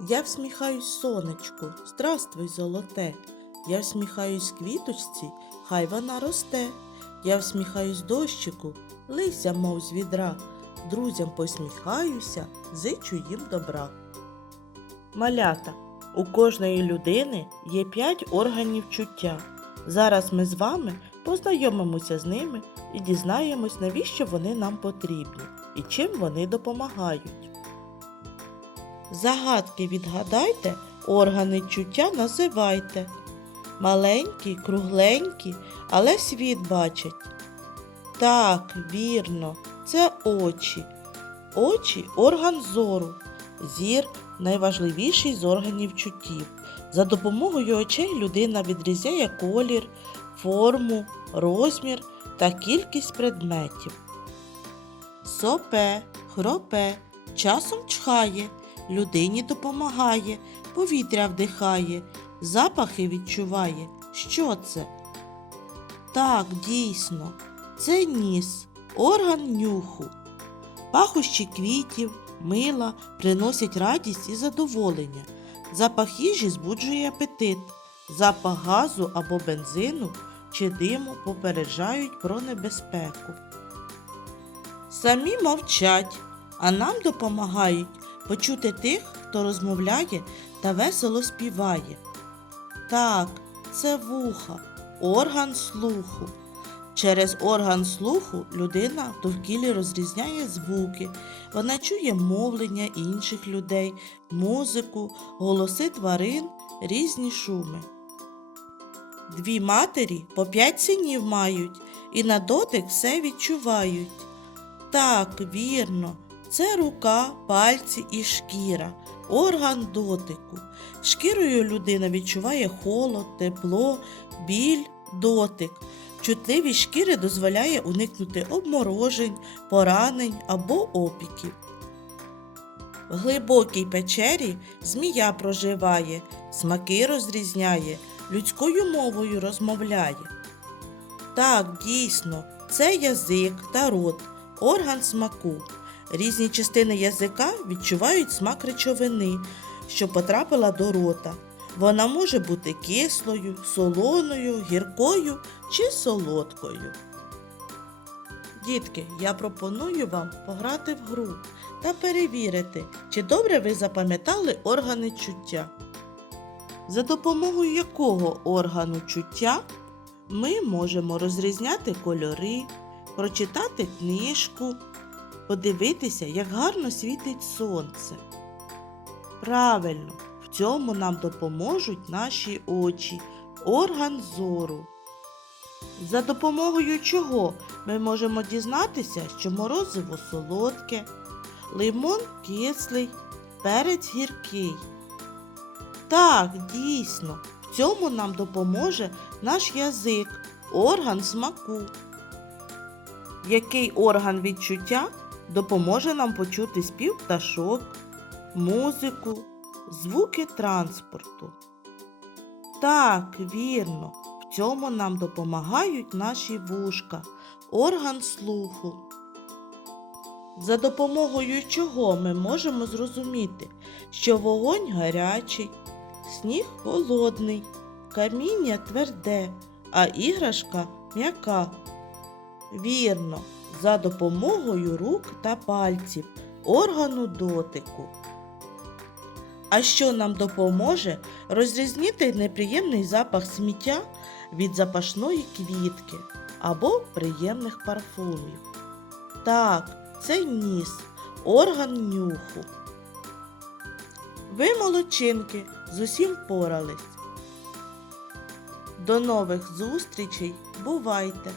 Я всміхаюсь сонечку, здравствуй, золоте. Я всміхаюсь квіточці, хай вона росте. Я всміхаюсь дощику, лися, мов з відра. Друзям посміхаюся, зичу їм добра. Малята. У кожної людини є п'ять органів чуття. Зараз ми з вами познайомимося з ними і дізнаємось, навіщо вони нам потрібні і чим вони допомагають. Загадки відгадайте, органи чуття називайте. Маленькі, кругленькі, але світ бачать. Так, вірно, це очі. Очі орган зору. Зір найважливіший з органів чуттів. За допомогою очей людина відрізняє колір, форму, розмір та кількість предметів. Сопе, хропе, часом чхає, людині допомагає, повітря вдихає, запахи відчуває. Що це? Так, дійсно, це ніс, орган нюху. Пахощі квітів, мила приносять радість і задоволення. Запах їжі збуджує апетит. Запах газу або бензину чи диму попереджають про небезпеку. Самі мовчать, а нам допомагають почути тих, хто розмовляє та весело співає. Так, це вуха, орган слуху. Через орган слуху людина в довкіллі розрізняє звуки. Вона чує мовлення інших людей, музику, голоси тварин, різні шуми. Дві матері по п'ять синів мають і на дотик все відчувають. Так, вірно, це рука, пальці і шкіра, орган дотику. Шкірою людина відчуває холод, тепло, біль, дотик. Чутливість шкіри дозволяє уникнути обморожень, поранень або опіків. В глибокій печері змія проживає, смаки розрізняє, людською мовою розмовляє. Так, дійсно, це язик та рот, орган смаку. Різні частини язика відчувають смак речовини, що потрапила до рота. Вона може бути кислою, солоною, гіркою чи солодкою. Дітки, я пропоную вам пограти в гру та перевірити, чи добре ви запам'ятали органи чуття. За допомогою якого органу чуття ми можемо розрізняти кольори, прочитати книжку, подивитися, як гарно світить сонце. Правильно, в цьому нам допоможуть наші очі, орган зору. За допомогою чого ми можемо дізнатися, що морозиво солодке, лимон кислий, перець гіркий. Так, дійсно, в цьому нам допоможе наш язик, орган смаку. Який орган відчуття допоможе нам почути спів пташок, музику, звуки транспорту? Так, вірно, в цьому нам допомагають наші вушка, орган слуху. За допомогою чого ми можемо зрозуміти, що вогонь гарячий, сніг холодний, каміння тверде, а іграшка м'яка. Вірно, за допомогою рук та пальців, органу дотику. А що нам допоможе розрізнити неприємний запах сміття від запашної квітки або приємних парфумів? Так, це ніс, орган нюху. Ви молодчинки, з усім впорались. До нових зустрічей, бувайте!